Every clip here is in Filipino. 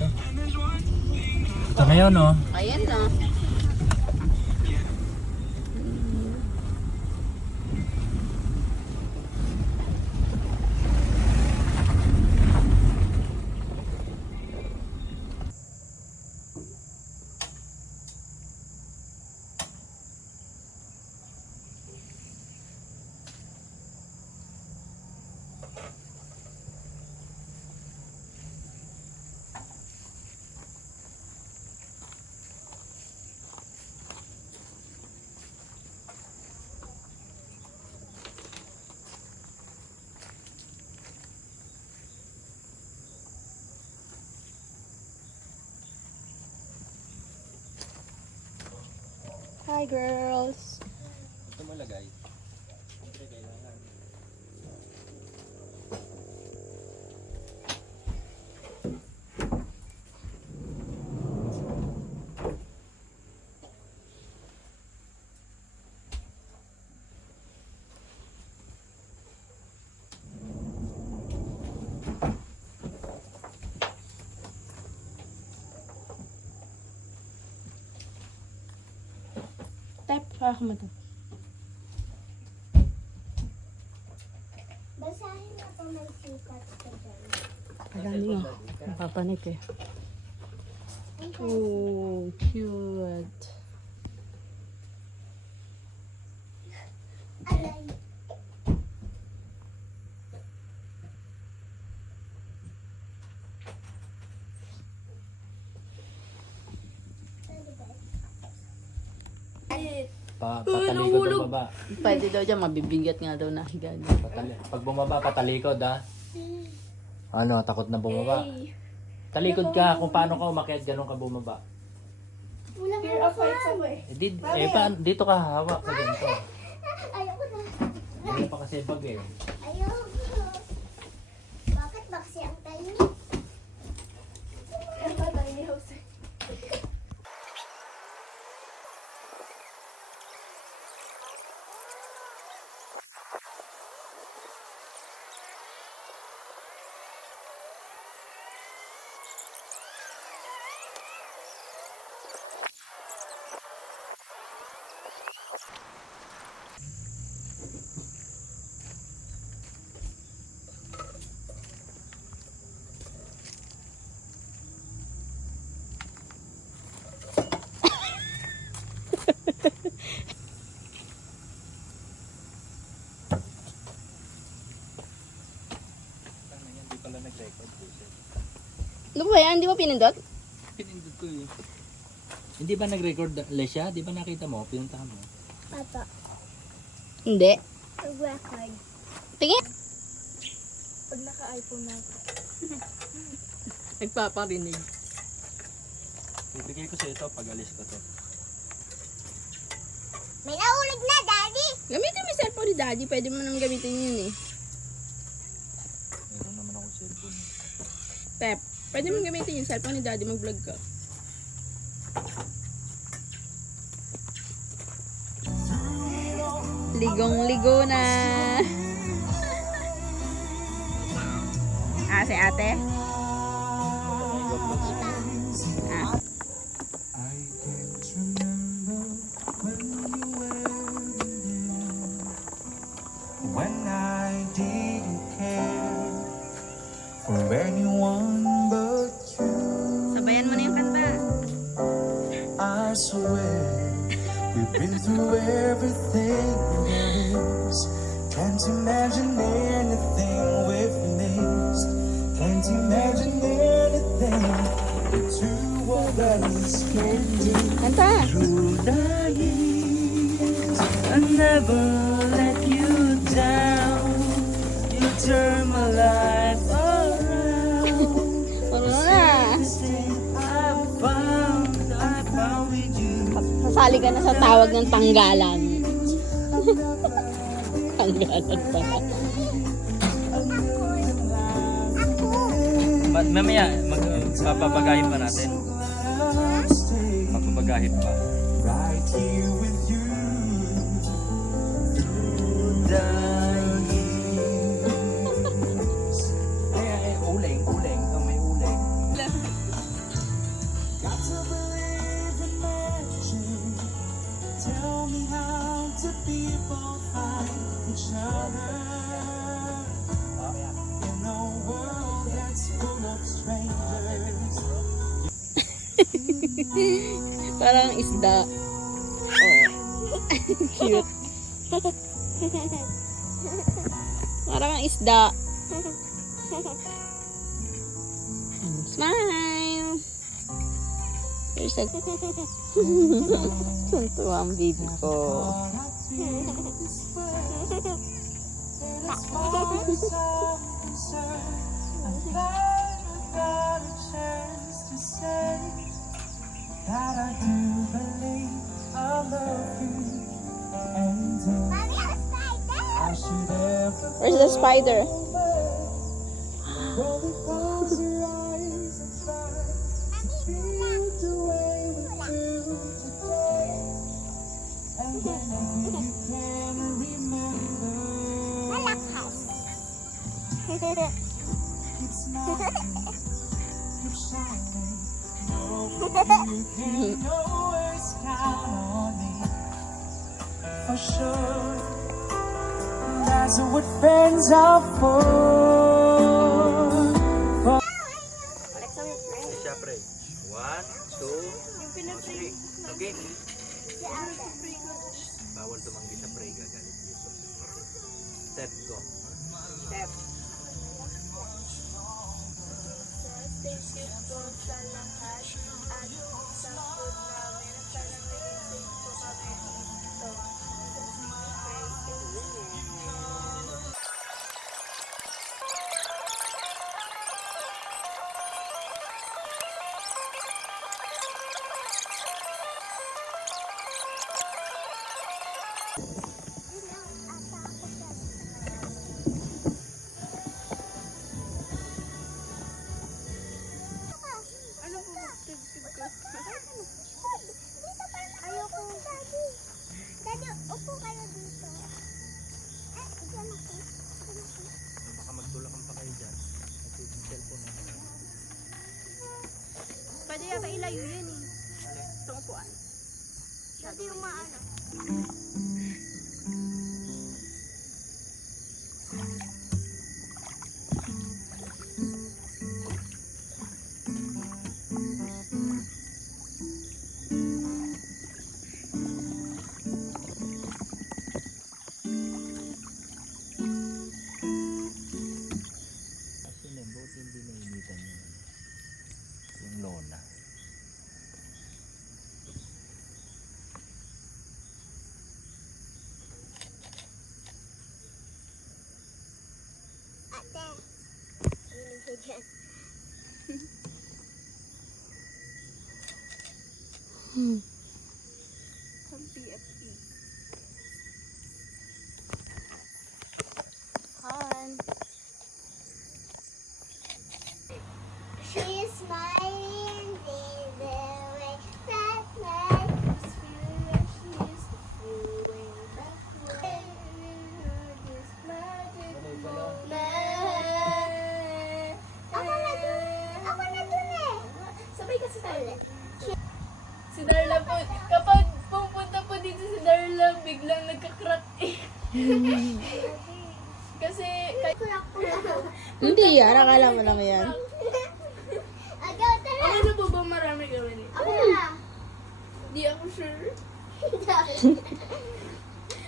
dito. Ito na yun, oh. Ayan na. Hi girls! Ito mo lagay. Tep, ako mo to. Basahin mo pa may sukat ka dyan. Alam mo, napapanik eh. Oh, cute. Alay. Patalikod ang baba. Pwede daw dyan, mabibigat nga daw na higa niya. Pag bumaba, patalikod, ha? Ano, takot na bumaba? Talikod ka, kung paano ka umakyat, ganun ka bumaba. Fear of heights ako eh. Dito ka hawak ka ganito. Ayoko na. Hindi pa kasi bag eh. Ayoko. Bakit baksi ang tiny? Ano ba tiny house? Hindi pala nag-record. Ano ba yan? Hindi mo pinindot? Pinindot ko eh. Hindi ba nag-record Lesya? Di ba nakita mo? Pinuntahan mo? Papa, Hindi. record. Tingin. Pag naka-iPhone na ako. Nagpaparinig. Bibigay ko sa ito pag alis ko to. May nahulog na, Daddy! Gamitin mo yung cellphone ni Daddy. Pwede mo naman gamitin yun eh. Meron naman akong cellphone. Pep, pwede mo gamitin yung cellphone ni Daddy. Mag-vlog ka. Ligong-ligo na. Si ate? Ah. I can't remember when you were there, when I didn't care for anyone but you. Sabayan mo na yung kanta. I swear we've been through everything there is. Can't imagine anything we've missed. Can't imagine anything the two of us can do. Kanta. Through the years, I never let you down. You turn my life around. Ano na? I found with you. Sasali ka na sa tawag ng tanggalan. Tanggalan pa. Mamaya, papapagahin pa natin. Papapagahin pa. Right here with you. Through the years. Uling. May uling. the people find each other in a world that's full of strangers. Parang isda. Oh. Cute. Parang isda. Smile! There's a... Tuntua ang baby ko. But I feel this way, and as far as I'm concerned, I'm glad I got a chance to say that I do believe I love you, and Mommy, a spider. I should ever Where's the spider? only close your eyes and try to feel the way we feel today, and then if you can remember, Malakas. keep smiling, keep shining. Know that you can always count on me for sure. That's what friends are for. Siya, pre. 1, 2, 3. Okay. Bawal tumanggi sa pre. Gagalit dito. Step go. Step. Thank you po sa lahat at sa food namin. Sana may thank po kami dito. Ano po magtigtig ko? Ayoko. Daddy. Daddy, upo kayo dito. Diyan ako. Baka magtulakan pa kayo dyan. Kasi yung cellphone na. Pwede yata ilayo yan eh. Itong upuan. Daddy, yung maano. Actually, buti hindi nainitan yung lona. Ate. Hiling ko dyan. From PFP. Han. She's smiling in the way that night is feeling she's going back this magic moment. Ako na dun eh. Sabay kasi tayo. Si Darla po, kapag pupunta po dito si Darla, biglang nagka-crack eh. Kasi, Hindi yan, akala mo lang yan. Agaw, tara. Ako na po ba marami gawin eh? Ako na. Di ako sure.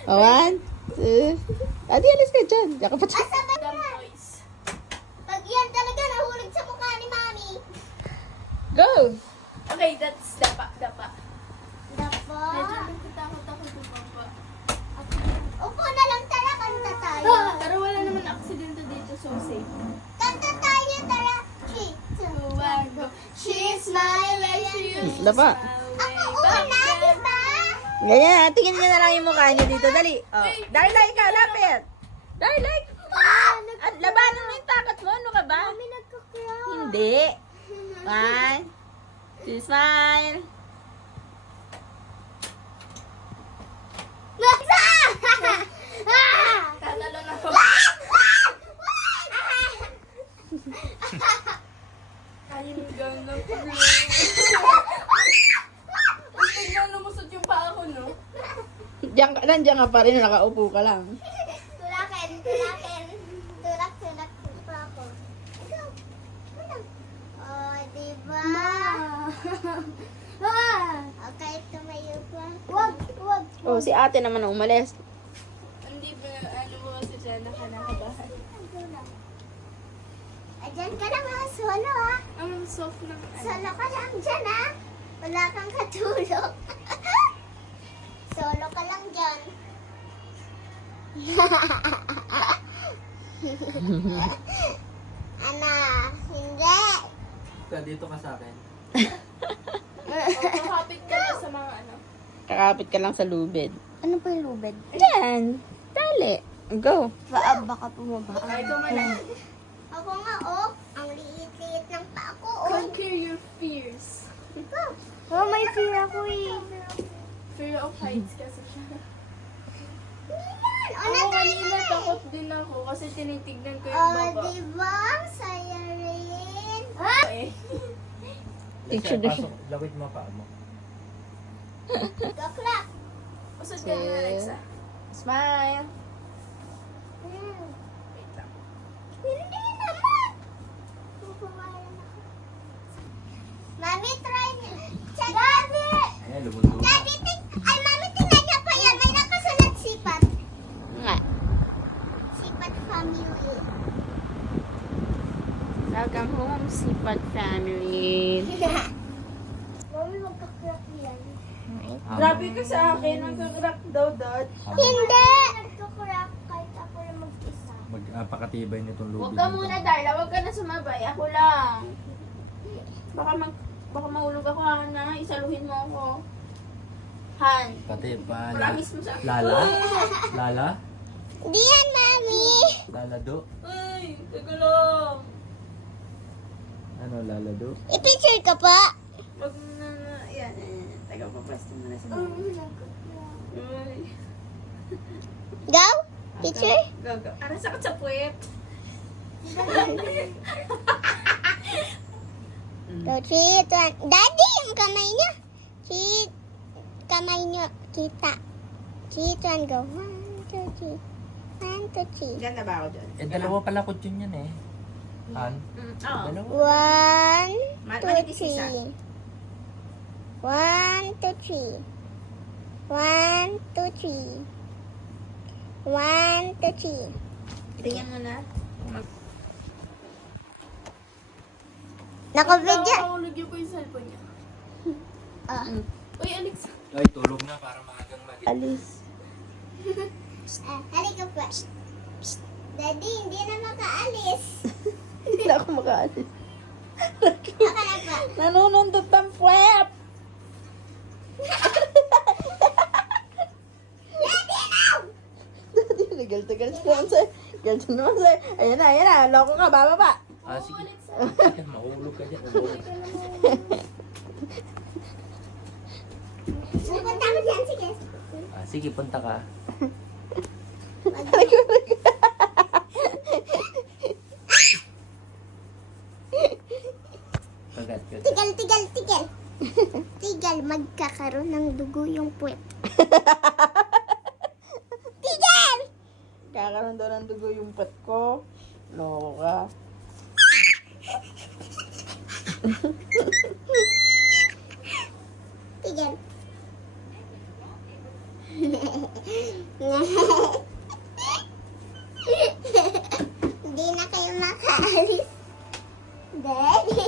One, two. Adi, alis ka dyan. Diyan ka pa dyan. Asabay Dumb na. noise. Pag yan talaga nahulog sa mukha ni Mami. Go! Okay, that's dapa. Dapo. Medyo nagtatakot ako bumaba. Upo na lang, tara. Kanta tayo. Pero wala naman aksidente dito, so safe. Kanta tayo, tara. 3, 2, 1, go. She's smiling, she used to Dapa. Ako una, di ba? Ganyan, tingin niyo na lang yung mukha niyo dito. Dali. Oh. Darla, ikaw, lapit. Darla, labanan mo yung takot mo. Ano ka ba? Mami nagka-cry. Hindi. One, two, smile. Tatalon ako. Ayun ganda po. Tapos biglang lumusot yung paa ko, no? Nandiyan ka pa rin, nakaupo ka lang. Tulakin. Tulak pa ako. Ikaw. Ano? Oh, diba? Okay, tumayo pa. Wag. Oh, si ate naman ang umalis. Hindi ba, ano mo kasi siya nakakabahan. Diyan ka lang ha, solo ha. Ang soft ng ano. Solo ka lang dyan ha. Wala kang katulog. Solo ka lang dyan. Ano? Hindi. Dito ka sa akin. Kapit ka na sa mga ano. Kakapit ka lang sa lubid. Ano po yung lubid? Yan. Dali. Go. Baka pumaba. Ay, ikaw man. Ako nga oh. Ang liit-liit ng pa ako oh. Conquer your fears. Oh, may fear ako eh. Fear of heights kasi siya. Yan! Ako kanina takot din ako kasi tinitignan ko yung Oh, baba. diba? Saya rin. Eh. Picture na Pasok, lawit mo pa mo. Gakrak. Usad ka na, Alexa. Smile. Wait lang. Hindi naman. Pupuwalan ako. Mami, try. Check. Daddy! Ayan, lumundo. Daddy, ay, mami, tingnan niyo pa yan. May nakasulat sipat. Nga. Sipat family. Welcome home, Sipag family. Mami, magkakrak yan. Grabe ka sa akin, nagkakrak daw, Dad. Hindi! Nagkakrak kahit ako na mag-isa. Magpakatibay nitong lubid. Huwag ka muna, Darla. Huwag ka na sumabay. Ako lang. Baka mahulog ako, Hana. Isaluhin mo ako. Han. Pati pa. Promise mo sa akin. Lala? Lala? Di yan, mami. Lala do? Ay, teka lang. Ano, lala do? I-picture ka pa. Wag na na. Yan. Taga, papasto mo na sa mga. Ay. Go? Picture? Gaga. Para sakit sa puwet. Go, 3, 2, 1. Daddy, yung kamay niya. Kamay niya. Kita. 3, 2, 1, go. 1, 2, 3. 1, 2, 3. Ganda ba ako dyan? Eh, dalawa pala ko yun yan eh. Han? Oo. Dalawa. 1, Manipis 2, isa. 3. 1, 2, 3. 1, 2, 3. 1, 2, 3. Tingnan mo na. Naka-video. Nakahulog yung ko yung cellphone niya. Uy, Alexa. Ay, tulog na para maagang maging. Alis. Halika pa. Daddy, hindi na makaalis. Hindi na ako makaalis. Ako na pa. Nanunundot ng puwet. Daddy, tagal naman sa'yo. Ganto naman sa'yo. Ayan na. Loko ka, bababa. Ah, sige. Sige, mahulog ka dyan. Mahulog. Pupunta ko dyan, sige. Ah, sige, punta ka. Kagat, kagat. Tigal. Tigal, magkakaroon ng dugo yung puwet. Tigal! Kakaroon daw ng dugo yung puwet ko. Loko ka. Tigal. Hindi na kayo makaalis. Daddy.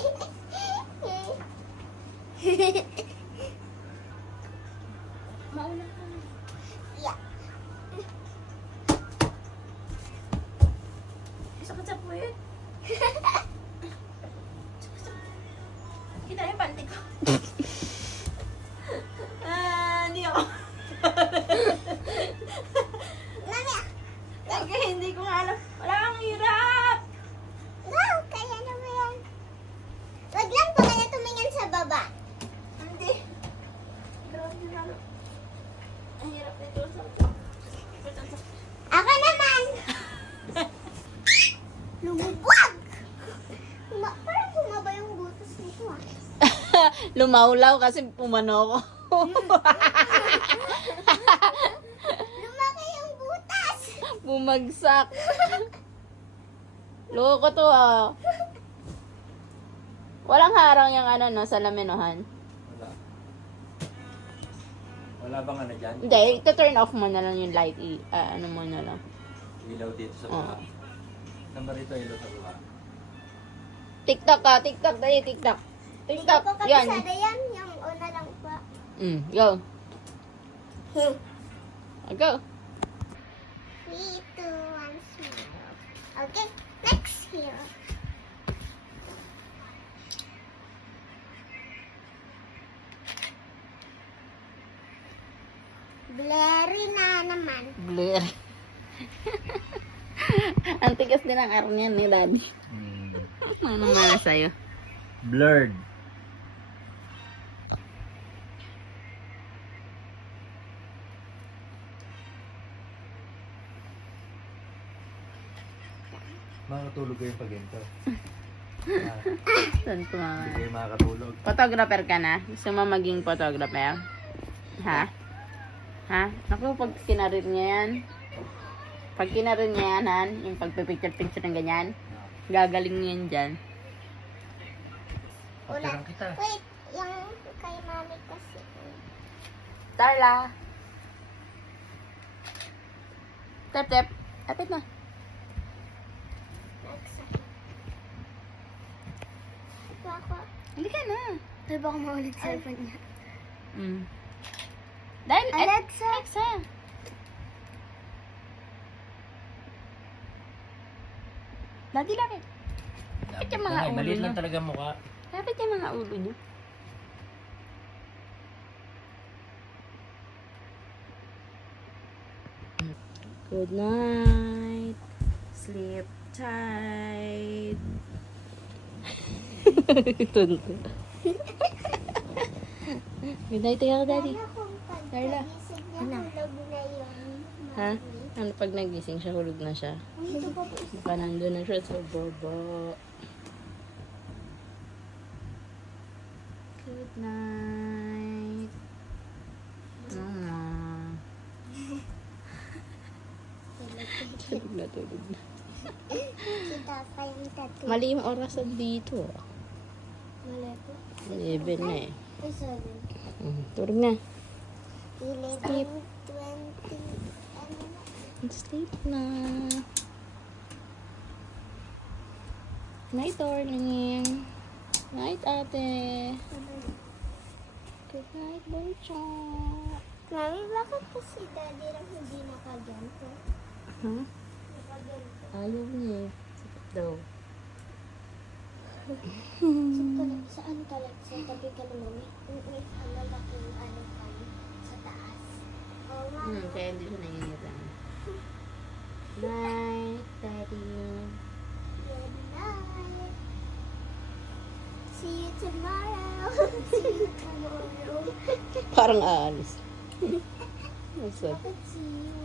Mauna ka na. Yeah. Sakit sa puwet. Kita yung panty ko. Hindi ako. Mami, Talaga, hindi ko nga alam. Wala kang hirap. go! Kaya na mo yan. Wag lang po kaya tumingin sa baba. Hindi. Grabe na lalo. Ang hirap nito. Ako naman! Lumubwag! Parang bumaba yung butas nito ah. Lumawlaw kasi pumano ko. bumagsak. Loko to ah. Walang harang yung ano no, sa lamenohan. Wala. Wala bang ano dyan? Hindi, ito-turn off mo na lang yung light. Ano mo na lang. Ilaw dito sa baba. Saan ba rito ilaw sa baba? TikTok ka, TikTok, dali, TikTok. TikTok, Hindi ko yan. kabisada yan. Yung una lang po. Go. Go. 3, 2, 1, smile. Okay, next here. Blurry na naman. Blur. Ang tigas din ang araw niyan ni Daddy. Ano naman sa'yo? Blurred. Makakatulog kayo pag ganito. Saan Hindi tumama? kayo makakatulog. Photographer ka na? Gusto mo maging photographer? Ha? Ha? Ako, pag kinarir niya yan, pag kinarir niya yan, Han, yung pagpipicture-picture ng ganyan, gagaling niya yan dyan. Papirang kita. Wait, yung kay mami kasi. Darla! Tep, tep. Apit na. Nagsakit. Ako. Halika na. Ay, baka maulit cellphone niya. Dahil, Alexa. Alexa. Daddy, lapit. Lapit yung mga ulo Maliit niya. lang talaga mukha. Lapit yung mga ulo niyo. Good night. Sleep tight. Tunto. Good night tayo, Daddy. Darla. Gising niya, hulog na yun. Ha? Ano pag nagising siya, hulog na siya? Dito po po. Baka nandun na siya sa baba. Good night. Mama. Tulog na, tulog na. Kita pa yung tattoo. Mali yung orasan dito. Mali po. 11 na eh. Ay, 7. Tulog na. 11, 20, ano na? Sleep na. Night, darling. Night, ate. Good night, Bonchong. Mami, bakit kasi daddy lang hindi nakaganto? Huh? Ayaw niya eh. Sakit daw. Saan talaga? Sa tabi ka na mami? May malaking ano pa sa taas. Oh, mami. Kaya hindi siya nangingitan. Night, daddy. Good night. See you tomorrow. See you tomorrow. Parang aalis. Masa? Bakit see you?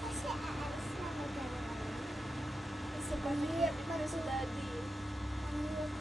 Kasi aalis na magkakaroon. Kasi Ang hirap para sa daddy. ang hirap